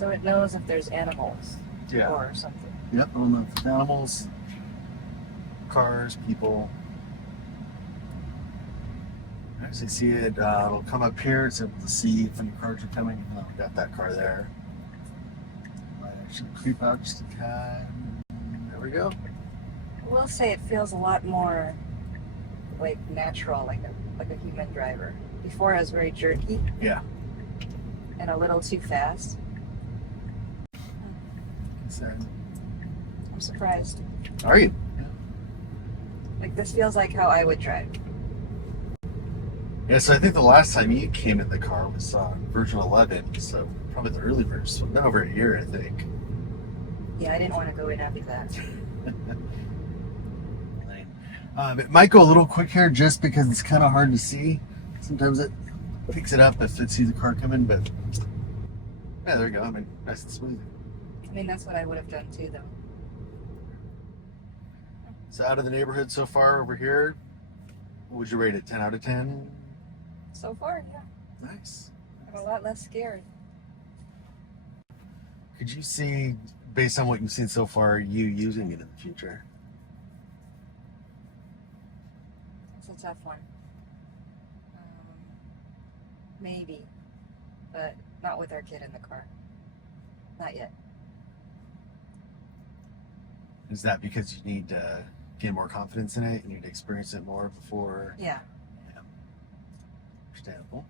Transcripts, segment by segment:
So it knows if there's animals Yeah. or something. Yep, it'll know if it's animals, cars, people. I actually see it. It'll come up here. It's able to see if any cars are coming. Oh, we got that car there. Might actually creep out just a tad. There we go. I will say it feels a lot more like natural, like a human driver. Before I was very jerky. Yeah. And a little too fast. I'm surprised. Are you? Yeah. Like this feels like how I would drive. Yeah, so I think the last time you came in the car was version 11, so probably the early version. So it's been over a year, I think. Yeah, I didn't want to go in after that. It might go a little quick here just because it's kind of hard to see. Sometimes it picks it up if it sees a car coming, but yeah, there we go. I mean, nice and smooth. I mean, that's what I would have done too, though. So out of the neighborhood so far over here, what would you rate it? 10 out of 10? So far, yeah. Nice. I'm a lot less scared. Could you see, based on what you've seen so far, you using it in the future? It's a tough one. Maybe, but not with our kid in the car. Not yet. Is that because you need to gain more confidence in it? You need to experience it more before? Yeah. Yeah. Understandable.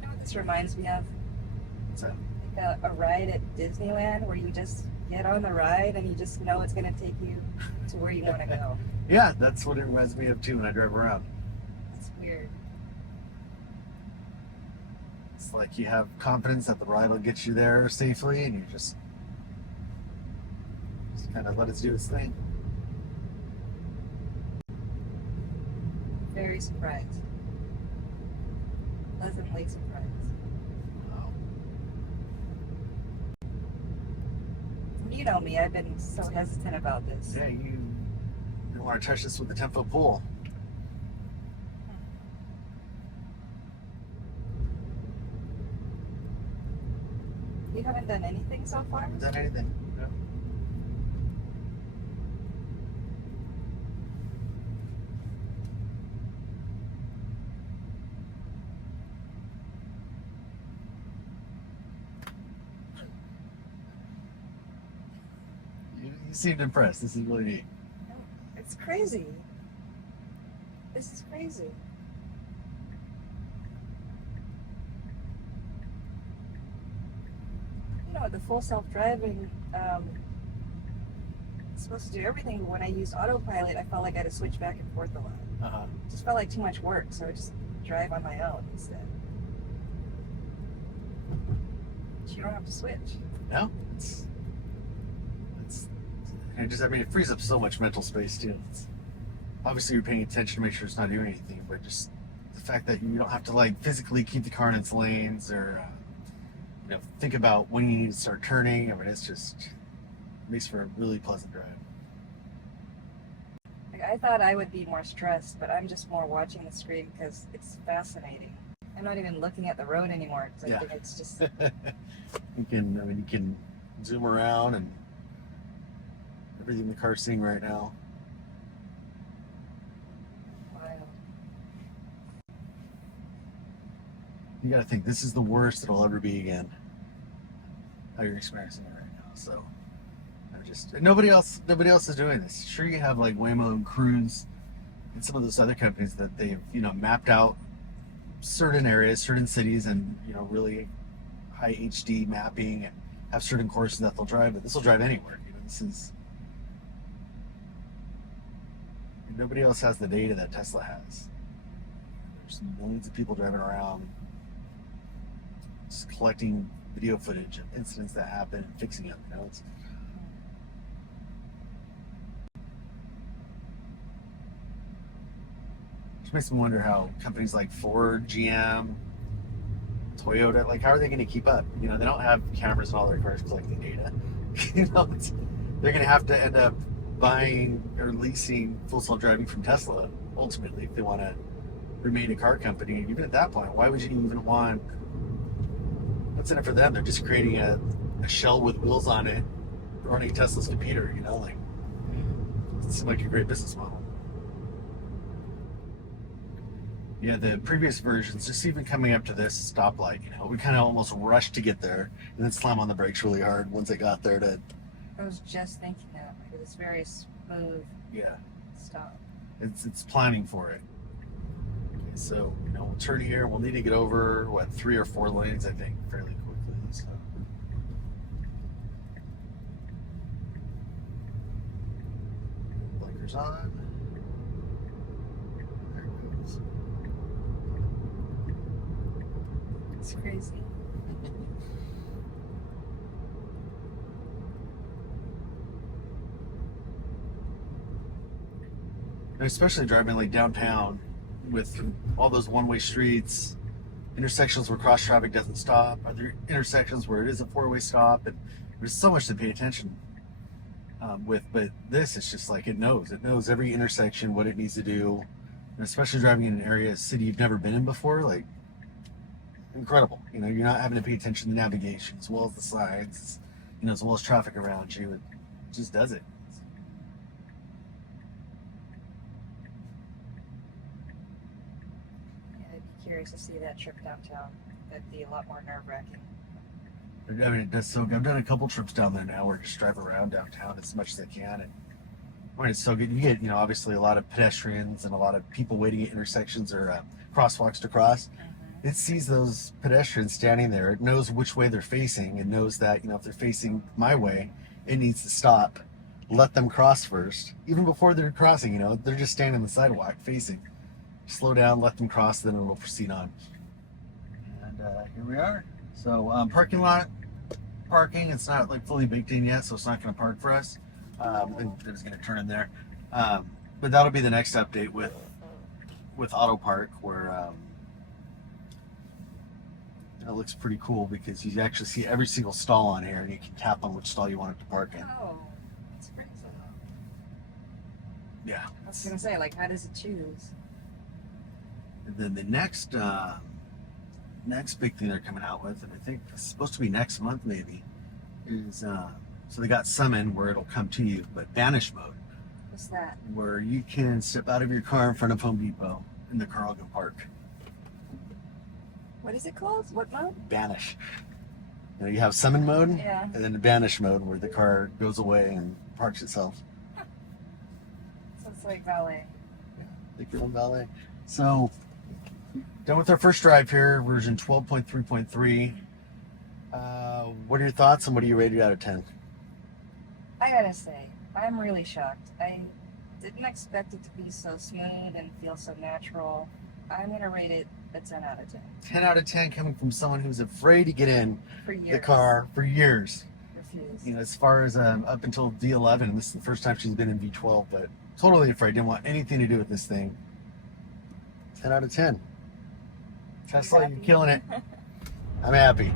You know what this reminds me of? What's that? Like a ride at Disneyland where you just get on the ride and you just know it's going to take you to where you want to go. Yeah, that's what it reminds me of too when I drive around. It's weird. It's like you have confidence that the ride will get you there safely, and you just kind of let it do its thing. Very surprised. Pleasantly surprised. Wow. You know me, I've been so hesitant about this. Yeah, you don't want to touch this with a 10-foot pole. You haven't done anything so far? Haven't done anything. No. You seemed impressed. This is really neat. It's crazy. This is crazy. You know, the full self-driving, it's supposed to do everything, but when I used autopilot, I felt like I had to switch back and forth a lot. Uh-huh. It just felt like too much work, so I just drive on my own instead. But you don't have to switch. No, I mean, it frees up so much mental space too. Obviously, you're paying attention to make sure it's not doing anything, but just the fact that you don't have to like physically keep the car in its lanes or think about when you need to start turning. I mean, it's just makes for a really pleasant drive. Like, I thought I would be more stressed, but I'm just more watching the screen because it's fascinating. I'm not even looking at the road anymore because I think it's just. you can zoom around and everything the car's seeing right now. Wow. You got to think this is the worst it'll ever be again. How you're experiencing it right now, so. Nobody else is doing this. Sure, you have like Waymo and Cruise and some of those other companies that they've mapped out certain areas, certain cities, and really high HD mapping, and have certain courses that they'll drive. But this will drive anywhere. Nobody else has the data that Tesla has. There's millions of people driving around, just collecting video footage of incidents that happen and fixing them. Makes me wonder how companies like Ford, GM, Toyota, like how are they going to keep up? They don't have cameras in all their cars collecting data. They're going to have to end up buying or leasing full self-driving from Tesla ultimately if they want to remain a car company. Even at that point, why would you even want? What's in it for them? They're just creating a shell with wheels on it, running Tesla's computer. You know, like it seemed like a great business model. Yeah, the previous versions, just even coming up to this stoplight, you know, we kind of almost rushed to get there and then slam on the brakes really hard once it got there. I was just thinking that. Like, it was very smooth Yeah, stop. it's planning for it. Okay, so, you know, we'll turn here. We'll need to get over, 3 or 4 lanes, I think, fairly quickly. So. Blinkers on. There it goes. It's crazy. And especially driving like downtown with all those one-way streets, intersections where cross traffic doesn't stop, other intersections where it is a 4-way stop, and there's so much to pay attention with. But this, it's just like it knows every intersection, what it needs to do, and especially driving in an area, a city you've never been in before, like incredible. You know, you're not having to pay attention to navigation as well as the signs, you know, as well as traffic around you. It just does it. Curious to see that trip downtown. That'd be a lot more nerve-wracking. I mean, it does so good. I've done a couple trips down there now where I just drive around downtown as much as I can. And I mean, it's so good. You get, you know, obviously a lot of pedestrians and a lot of people waiting at intersections or crosswalks to cross. Mm-hmm. It sees those pedestrians standing there. It knows which way they're facing. It knows that, you know, if they're facing my way, it needs to stop, let them cross first. Even before they're crossing, you know, they're just standing on the sidewalk facing. Slow down, let them cross, then it'll proceed on. And here we are. So parking lot, parking. It's not like fully baked in yet, so it's not going to park for us. It's going to turn in there. But that'll be the next update with Auto Park, where it looks pretty cool because you actually see every single stall on here, and you can tap on which stall you want it to park in. Oh, that's pretty cool. Yeah. I was gonna say, like, how does it choose? And then the next big thing they're coming out with, and I think it's supposed to be next month maybe, is so they got Summon where it'll come to you, but Banish mode, What's that? where you can step out of your car in front of Home Depot and the car will go park. What is it called? What mode? Banish. You know, you have Summon mode, Yeah. and then the Banish mode where the car goes away and parks itself. So it's like valet. Like your own valet. So, done with our first drive here, version 12.3.3. What are your thoughts and what are you rated out of 10? I gotta say, I'm really shocked. I didn't expect it to be so smooth and feel so natural. I'm gonna rate it a 10 out of 10. 10 out of 10 coming from someone who's afraid to get in For years. the car for years. Refuse. You know, as far as up until V11, and this is the first time she's been in V12, but totally afraid, didn't want anything to do with this thing. 10 out of 10. Tesla, you're killing it. I'm happy.